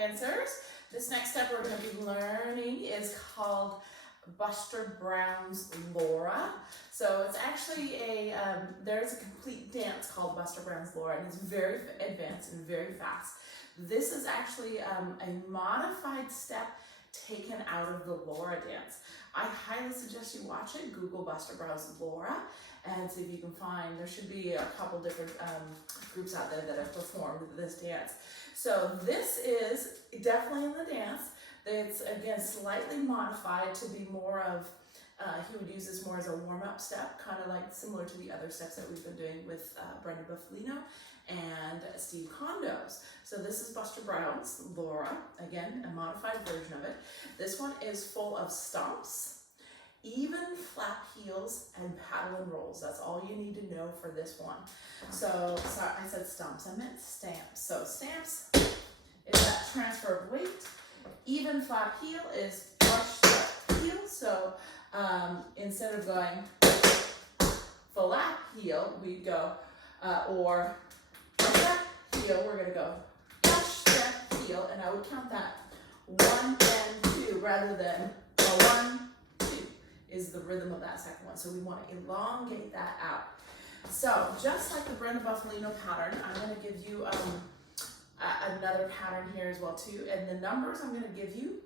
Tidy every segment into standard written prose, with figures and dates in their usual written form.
dancers. This next step we're going to be learning is called Buster Brown's Laura. So it's actually there's a complete dance called Buster Brown's Laura, and it's very advanced and very fast. This is actually a modified step taken out of the Laura dance. I highly suggest you watch it. Google Buster Brown's Laura and see if you can find, there should be a couple different groups out there that have performed this dance. So this is definitely in the dance. It's again slightly modified to be more of, he would use this more as a warm-up step, kind of like similar to the other steps that we've been doing with Brenda Buffalino and Steve Condos. So this is Buster Brown's Laura, again, a modified version of it. This one is full of stomps, even flat heels, and paddle and rolls. That's all you need to know for this one. So, sorry, I said stomps, I meant stamps. So stamps is that transfer of weight. Even flat heel is brush step heel. So instead of going flat heel, we'd go, or step heel, we're gonna go brush step heel, and I would count that 1 and 2 rather than a 1, 2 is the rhythm of that second one. So we want to elongate that out. So just like the Brenda Buffalino pattern, I'm going to give you another pattern here as well too. And the numbers I'm going to give you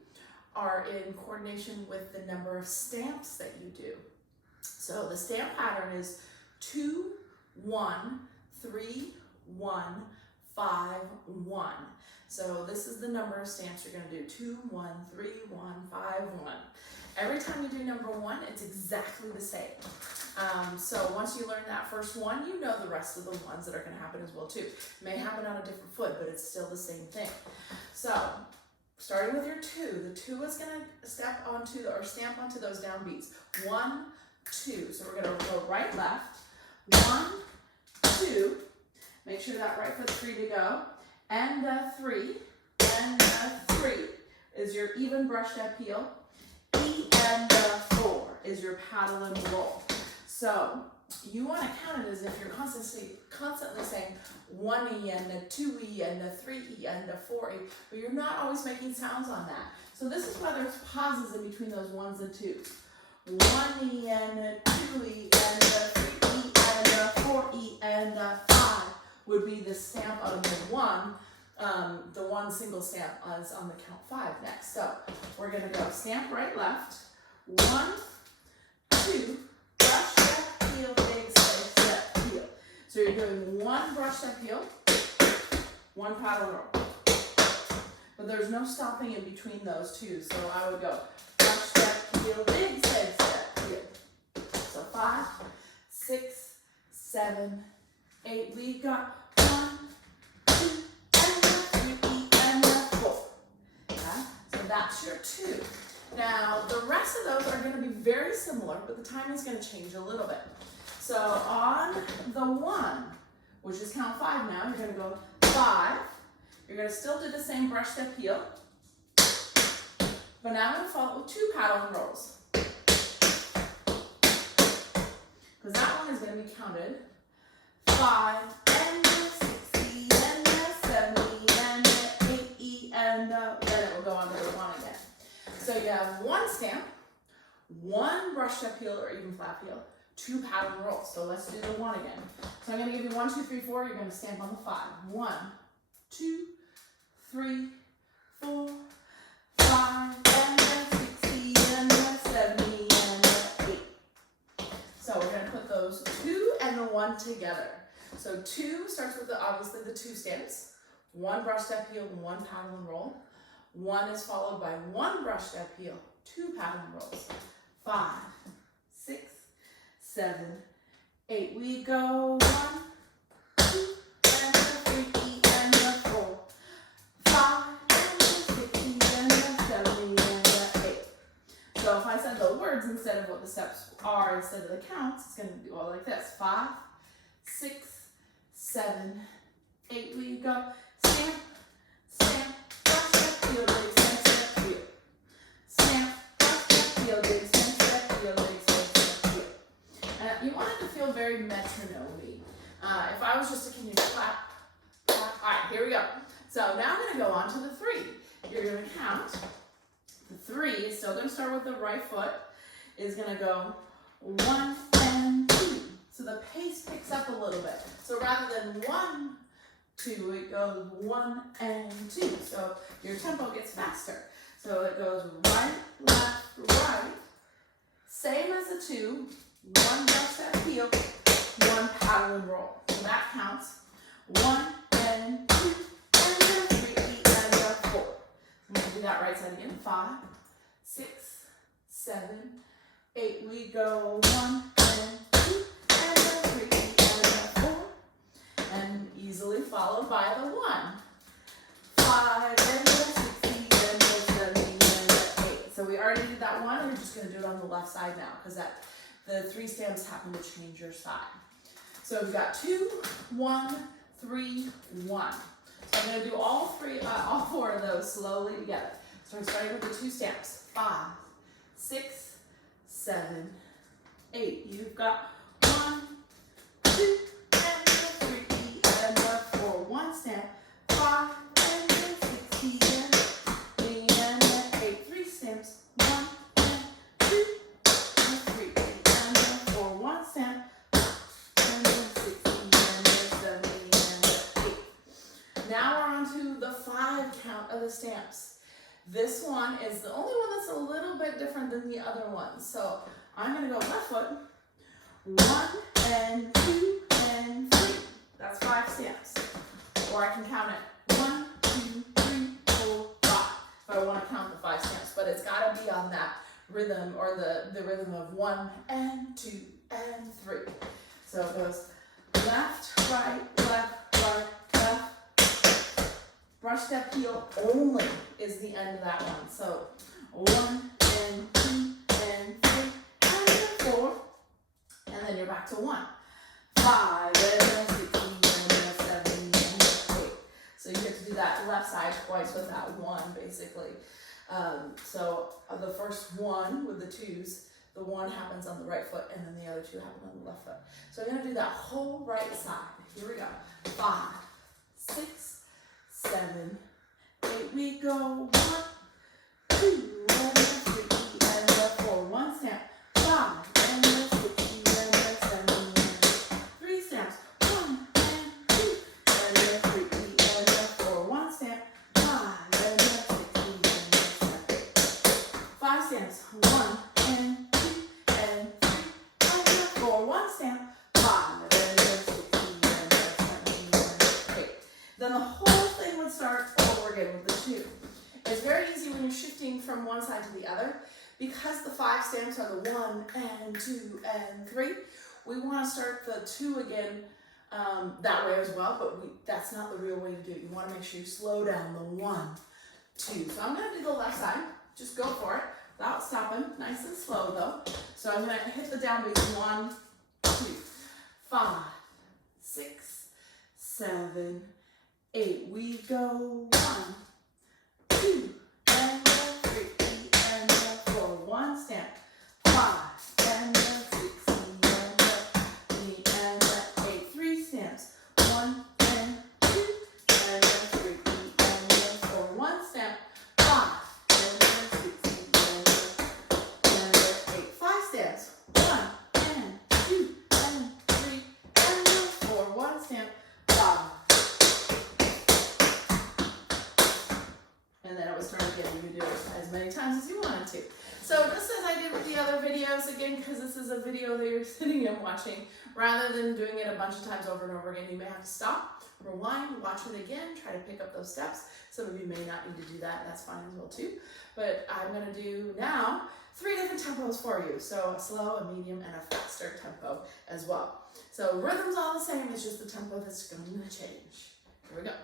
are in coordination with the number of stamps that you do. So the stamp pattern is 2, 1, 3, 1, 5, 1. So this is the number of stamps you're going to do. 2, 1, 3, 1, 5, 1. Every time you do number 1, it's exactly the same. So once you learn that first one, you know the rest of the ones that are going to happen as well too. It may happen on a different foot, but it's still the same thing. So starting with your 2, the 2 is going to step onto or stamp onto those down beats. 1, 2. So we're going to go right, left. 1, 2. Make sure that right foot's free to go. And 3. And 3 is your even brush step heel. E and 4 is your paddle and roll. So you want to count it as if you're constantly saying 1E and a 2E and a 3E and a 4E, but you're not always making sounds on that. So this is why there's pauses in between those 1s and 2s. 1E and a 2E and a 3E and a 4E and a 5 would be the stamp of the 1. The one single stamp is on the count 5 next. So we're going to go stamp right, left. 1, 2, brush step, heel, big step, heel. So you're doing 1 brush step, heel, 1 paddle roll. But there's no stopping in between those two. So I would go brush step, heel, big step, heel. So 5, 6, 7, 8. We got 1, 2, that's your 2. Now, the rest of those are going to be very similar, but the timing is going to change a little bit. So on the 1, which is count 5 now, you're going to go 5. You're going to still do the same brush step heel, but now I'm going to follow with 2 paddle and rolls. Because that one is going to be counted 5 and 6E and 7E and 8E and then it will go on to the 1 again. So you have 1 stamp, 1 brush step heel or even flat heel, 2 paddle and rolls. So let's do the 1 again. So I'm going to give you 1, 2, 3, 4. You're going to stamp on the 5. 1, 2, 3, 4, 5, and 6E and 7E and 8. So we're going to put those 2 and the 1 together. So 2 starts with obviously the 2 stamps. 1 brush step heel and 1 paddle and roll. 1 is followed by 1 brush step heel, 2 paddle and rolls. 5, 6, 7, 8. We go 1, 2, and 3, and 4, 5, and 6, and 7, and 8. So if I said the words instead of what the steps are, instead of the counts, it's going to go like this. 5, 6, 7, 8. We go stamp, stamp, brush step, heel, big step, step, heel. Stamp, brush step, heel, big step, step, heel, big step, step, heel. You want it to feel very metronome-y. I was just a, can you clap, clap? All right, here we go. So now I'm going to go on to the 3. you're gonna count. The 3 is still gonna start with the right foot, is gonna go 1 and 2. So the pace picks up a little bit. So rather than 1, 2, it goes 1 and 2. So your tempo gets faster. So it goes right, left, right. Same as the 2, 1 brush step heel, 1 paddle and roll. So that counts. 1 and 2 and a 3 and a 4. I'm going to do that right side again. 5, 6, 7, 8. We go 1 and 2 and a 3 and a 4. And easily followed by the 1. 5 and a 6 and a 7 and a 8. So we already did that 1, and we're just going to do it on the left side now because the 3 stamps happen to change your side. So we've got 2, 1, 3, 1. So I'm going to do all 4 of those slowly together. So we're starting with the 2 stamps. 5, 6, 7, 8. You've got 1, 2, and a 3 and a 4. 1 stamp. 5 and a 6 and a 8. 3 stamps. 1 and 2 and a 3 and a 4. 1 stamp. Now we're on to the 5 count of the stamps. This one is the only one that's a little bit different than the other ones. So I'm going to go left foot, 1 and 2 and 3. That's 5 stamps. Or I can count it 1, 2, 3, 4, 5 if I want to count the 5 stamps. But it's got to be on that rhythm, or the rhythm of 1 and 2 and 3. So it goes left, right, left, right, left. Brush step heel only is the end of that one. So 1 and 2 and 3 and 4. And then you're back to 1. 5 and a 6 and a 7 and a 8. So you get to do that left side twice with that 1 basically. So the first 1 with the 2s, the 1 happens on the right foot and then the other 2 happen on the left foot. So I'm going to do that whole right side. Here we go. 5, 6, 7, 8. We go 1, 2, and a 3 and a 4. 1 stamp. 5 and a 6 and a 7 and a 3 stamps. 1 and 2 and a 3 and a 4. 1 stamp. 5 and a 6 and a 7. 5 stamps. 1 and 2 and 3 and a 4. 1 stamp. 5 and a 6 and a 7 and 8. Then the whole thing would start over again with the 2. It's very easy when you're shifting from one side to the other. Because the 5 stamps are the 1 and 2 and 3, we want to start the 2 again that way as well, but that's not the real way to do it. You want to make sure you slow down the 1, 2. So I'm going to do the left side. Just go for it without stopping. Nice and slow though. So I'm going to hit the down beat. 1, 2, 5, 6, 7, 8. We go 1, 2, and a 3 and a 4. 1 stamp. 5 and a 6 and a 3 and a 8. 3 stamps. 1 and 2 and a 3 and a 4. 1 stamp. 5 and a 6 and a 8. 5 stamps. 1 and 2 and 3 and a 4. 1 stamp. 5. And then it would start again. You could do it as many times as you wanted to. So just as I did with the other videos, again, because this is a video that you're sitting and watching, rather than doing it a bunch of times over and over again, you may have to stop, rewind, watch it again, try to pick up those steps. Some of you may not need to do that, that's fine as well too. But I'm going to do now 3 different tempos for you. So a slow, a medium, and a faster tempo as well. So rhythm's all the same, it's just the tempo that's going to change. Here we go.